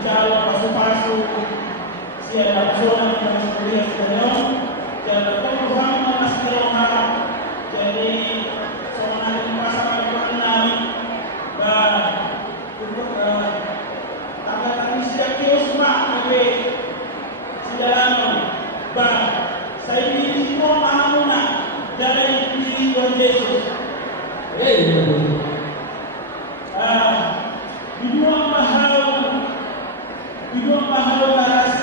Bicara pasu-pasu siya na persona ng mga Pilipinas ngayon. Kaya nagtutulungan ng mas dalawang harap. Jadi sa mga natin pasangan ng namin na tagal namin siya kiyos kasi sila naman ba sa ibigin mo mahamuna dahil hindi yung Jesus. Bidung mahal laras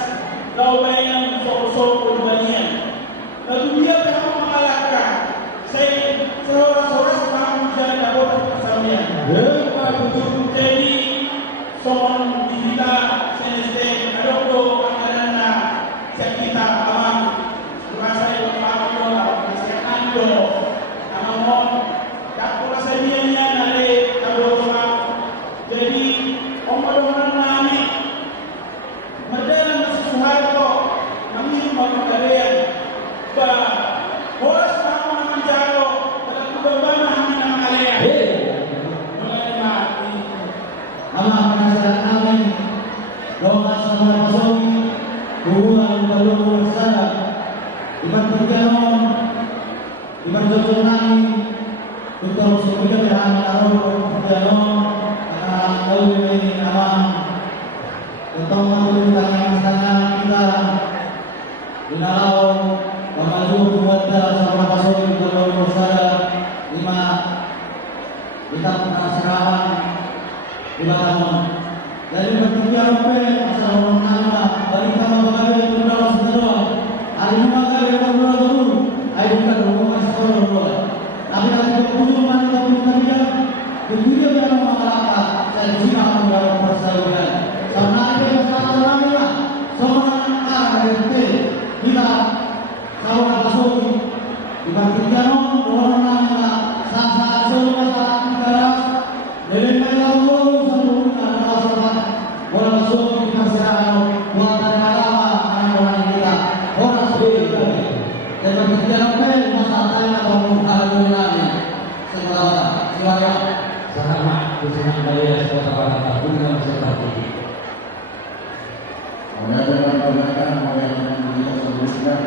gawai yang sosok urbanian. Lalu dia kamu mengalahkan saya seorang seorang menjadi dapat kesamian. Jadi soal kita sense adokto anggaran kita aman merasa yang mahu saya ando amon tak merasa dia dari adokto. Jadi orang nami madalang sesuatu kami mengkalian bah bolas kamu menjalo dalam kebabana hanya kalian mulai mati Allah menasihat kami doa sama pasoki hubungan berlalu sadar iman berjalan iman berjalan untuk semuanya berjalan berjalan akan tahu ini aman untuk menunjukkan masalah kita binalau memaju kepada sama pasoki berlalu sadar lima kita penasirahan lima tahun dari bertiga sampai asal nama dari sama bagai berdua sedera hari lima kali berdua dulu ayo bukan hubungan sekolah dua tapi nanti berkunjung mana tapi kerja bertiga dalam masyarakat saya simak dalam persaingan sama ada yang satu lagi lah sama ada kita kawan pasoki bertiga orang nama sah-sah semua masyarakat kita dari mana walaupun masyarakat buatan agama anak-anak kita orang sebelum dan berjalan masalah atau menghadapi semuanya sama khususnya dari sekolah para guru seperti ini. Mengadakan yang kita sebutkan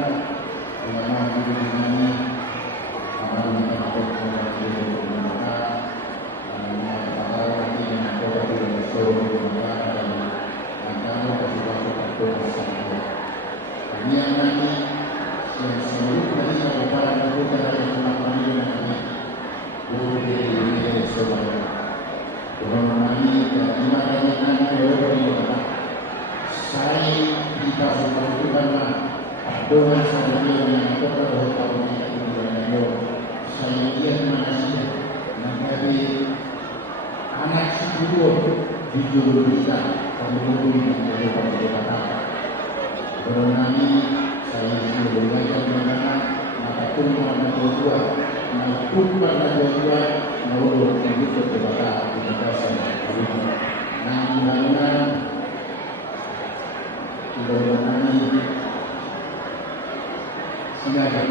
dengan guru ini akan dengan sebagai yang terhadap saya lihat manusia menjadi anak sebuah di juru kita kemudian menjadi perdebatan berani saya sudah belajar mengenai maka pun pada dua maupun pada dua menurut hidup perdebatan di dasar nah mudah-mudahan silakan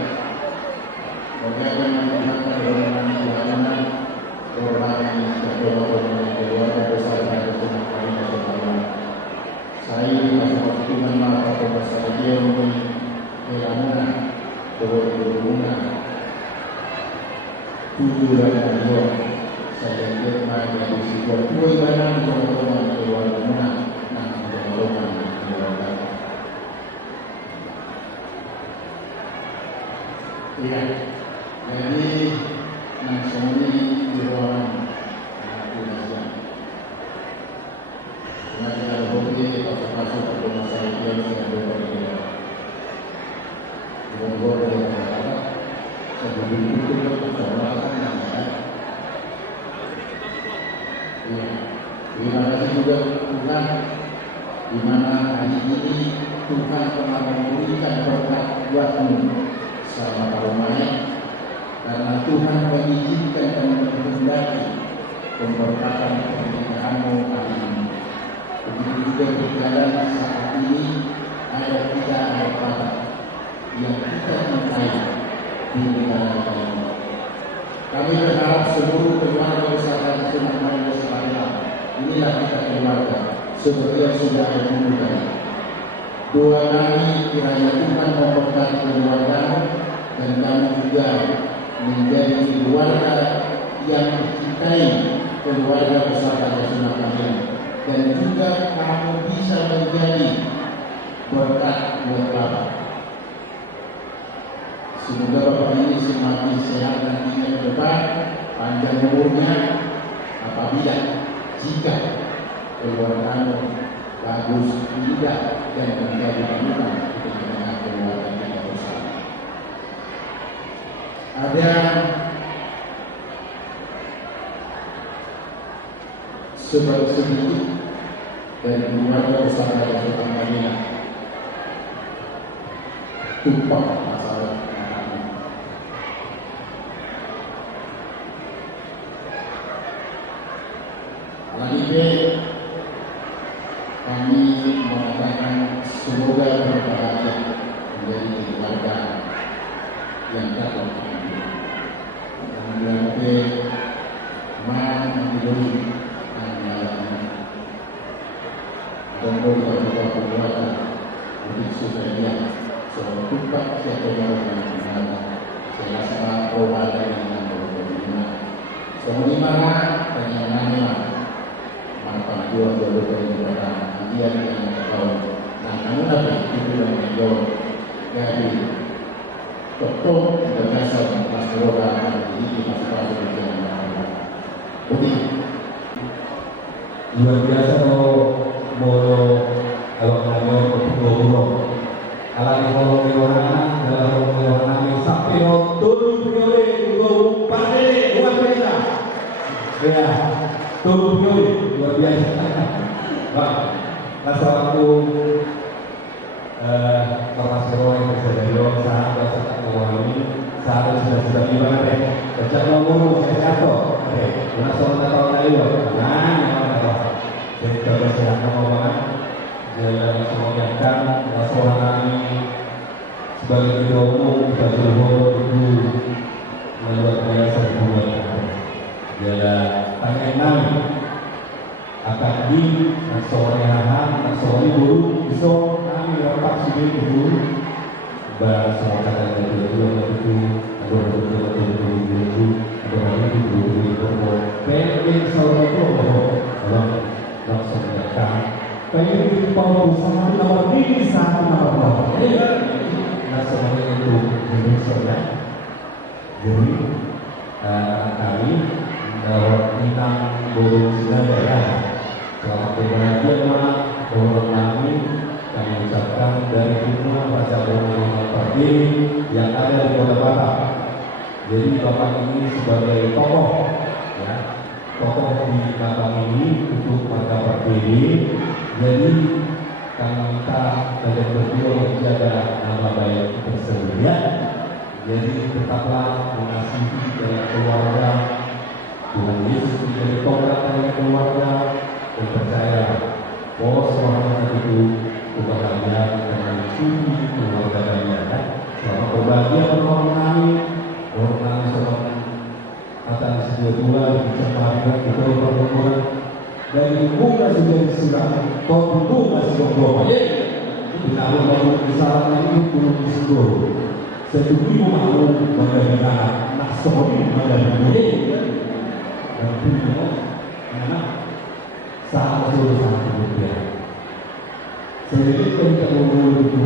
bagaimana menggunakan bagaimana bagaimana orang yang berdoa besar dan saya waktu nama bahasa dia mengenai berhubungan tujuan dua saya kira dari sebuah tujuan berhubungan berhubungan berhubungan ya, jadi nasional di ruang Indonesia. Mengajar hobi pasal-pasal pertemuan saya yang berbeda. Bogor yang berkata sebelum itu persoalan yang ada. Ya, terima kasih juga Tuhan di mana hari ini Tuhan telah memberikan berkat buatmu. Sama kaumnya karena Tuhan mengizinkan dan menghendaki pemberkatan pernikahanmu kali ini. Begitu juga berjalan saat ini ada kata yang kita cintai di negara kami. Kami berharap seluruh keluarga besar dan sunat manusia inilah kita keluarga seperti yang sudah diumumkan. Doa kami kiranya Tuhan memberkati keluargamu dan kami juga menjadi keluarga yang mencintai keluarga besar Yayasan kami, dan juga kamu bisa menjadi berkat buat Bapak. Semoga Bapak ini semakin sehat nantinya ke depan, panjang umurnya, apabila jika keluarga bagus tidak dan menjadi panutan di tengah keluarga kita bersama. Ada sedikit dari keluarga besar dari Madinah tumpah masalah anak-anak. Selanjutnya kami mengatakan semoga berbahagia menjadi keluarga yang dapat menjadi man hidup dan beberapa keluarga untuk supaya seorang tumpah siapa yang mengenal saya rasa ada yang berbeda semua penyenangnya manfaat dua kepada dia yang tahu dan kamu dapat itu yang menjawab dari dokter berdasar masalah ini masalah yang luar biasa kalau ngomong alam kalau dalam sampai turun priori untuk pada luar biasa ya turun priori luar biasa Pak masa waktu Permasero yang bersedia sahabat keuangan sahabat sudah gimana deh sejak ngomong saya jatuh oke masa tahun lalu jadi kita bersedia ngomong jalan semogakan masalah kami sebagai ketua umum kita berhubung itu luar biasa buat jalan tanya kami akan di nasorehan guru besok kami rapat sini guru bahasa kata itu pengen selalu langsung datang pengen dibawa bersama lawan ini satu nama nasional itu Indonesia jadi kami tentang burung sinagara selamat berbahagia orang kami ucapkan dari semua rasa berterima kasih yang ada di Kota Batak. Jadi Bapak ini sebagai tokoh ya tokoh di Batak ini untuk warga Pertiwi. Jadi kami minta dan berdua menjaga nama baik tersebut ya. Jadi tetaplah mengasihi dari keluarga Tuhan Yesus menjadi tongkat dari keluarga dan percaya bahwa semuanya itu kebahagiaan dan suci keluarga kalian. Selamat berbahagia orang kami selamat atas sebuah Tuhan bisa melihat kita pertemuan dari bunga sudah disiram kau bunga sudah berubah kita mau kesalahan itu belum diseluruh setuju mau menjadi anak sohori menjadi murid dan punya anak sangat berusaha berbeda. Sedikit yang kita itu